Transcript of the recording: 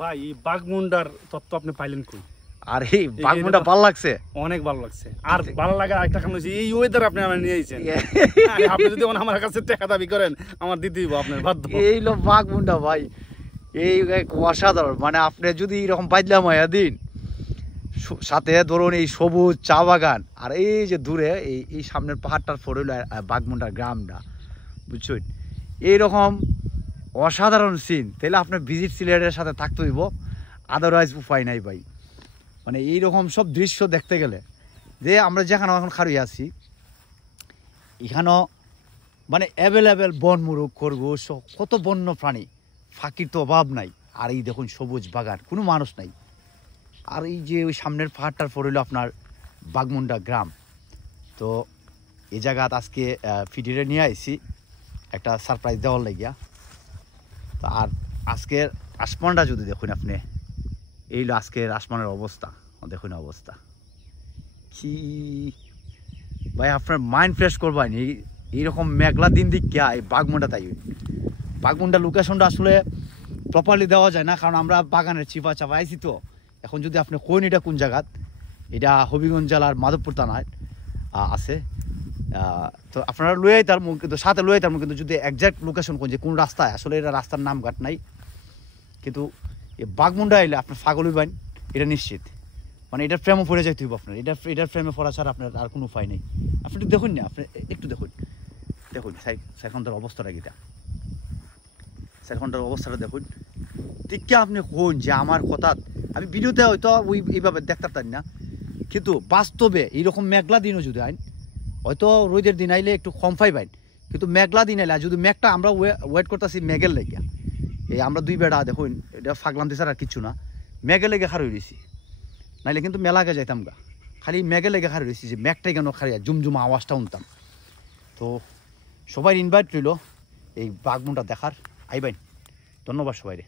ভাই এই বাঘমুন্ডার তত্ত্ব আপনি পাইলেন কই? আর এই বাঘমুন্ডা ভালো লাগছে, অনেক ভালো লাগছে। আর ভালো লাগার আরেকটা কারণ হচ্ছে এই ওয়েদার আপনি আমার নিয়ে আইছেন। আপনি যদি আমার কাছে টাকা দাবি করেন আমার দিতে দিব আপনার বাধ্য। এই লো বাঘমুন্ডা ভাই, এই অসাধারণ। মানে আপনি যদি এরকম পাইলাম হয় দিন, সাথে ধরুন এই সবুজ চা বাগান, আর এই যে দূরে এই সামনের পাহাড়টার ফোর হইল বাঘমুন্ডা গ্রামটা, বুঝছেন? এইরকম অসাধারণ সিন, তাহলে আপনার ভিজিট সিলেটের সাথে থাকতে হইব, আদারওয়াইজ উপায় নাই ভাই। মানে এইরকম সব দৃশ্য দেখতে গেলে, যে আমরা যেখানে এখন খাড়িয়ে আছি এখানেও মানে অ্যাভেলেবেল বনমুরগ, খরগোশ, কত বন্য প্রাণী, ফাঁকির তো অভাব নাই। আর এই দেখুন সবুজ বাগান, কোনো মানুষ নাই। আর এই যে ওই সামনের পাহাড়টার পর হইল আপনার বাঘমুন্ডা গ্রাম। তো এই জায়গাত আজকে ফিডিরে নিয়ে আইছি একটা সারপ্রাইজ দেওয়ার লাগিয়া। তো আর আজকের আসমানটা যদি দেখুন আপনি, এই হলো আজকের আসমানের অবস্থা, দেখুন অবস্থা কি ভাই, আপনার মাইন্ড ফ্রেশ করবেন। এইরকম মেঘলা দিন দিক কে এই বাঘমুন্ডা, তাই বাঘমুন্ডা লোকেশনটা আসলে প্রপারলি দেওয়া যায় না, কারণ আমরা বাগানের চিপা চাপা আইছি। তো এখন যদি আপনি কোন এটা কোন জায়গাত, এটা হবিগঞ্জ জেলার মাধবপুর থানায় আছে। তো আপনারা লয়ে তার মুখ কিন্তু সাথে লয়ে তার মুখ, কিন্তু যদি একজ্যাক্ট লোকেশন কোন যে কোন রাস্তায়, আসলে এটা রাস্তার নামঘাট নাই। কিন্তু এই বাঘমুন্ডা এলে আপনার ফাগল হইবেন এটা নিশ্চিত। মানে এটার ফ্রেমও পড়ে যাইতে হইব আপনার, এটার ফ্রেমে পড়া ছাড়া আপনার আর কোনো উপায় নেই। আপনি একটু দেখুন না, আপনি একটু দেখুন সাইখনটার অবস্থাটা গীতা, সাইখনটার অবস্থাটা দেখুন। ঠিক আপনি কোন যে আমার কথা আমি ভিডিওতে হয়তো এইভাবে দেখতে পারি না, কিন্তু বাস্তবে এইরকম মেঘলা দিনও যদি আইন, হয়তো রোদের দিন আইলে একটু কম পাইবেন, কিন্তু মেঘলা দিন আইলে যদি মেঘটা আমরা ওয়েট করতেছি মেঘের লেগে, এই আমরা দুই বেড়া দেখুন, এটা ফাগলাম দিছে আর কিচ্ছু না, মেঘের লেগে খারই রয়েছি, নাইলে কিন্তু মেলাকে যাইতাম গা, খালি মেঘের লেগে খারই রয়েছি, যে মেঘটাই কেন খারিয়া জুমজুম আওয়াজটা শুনতাম। তো সবাই ইনভাইট রইল এই বাঘমুন্ডা দেখার, আইবেন। ধন্যবাদ সবাই রে।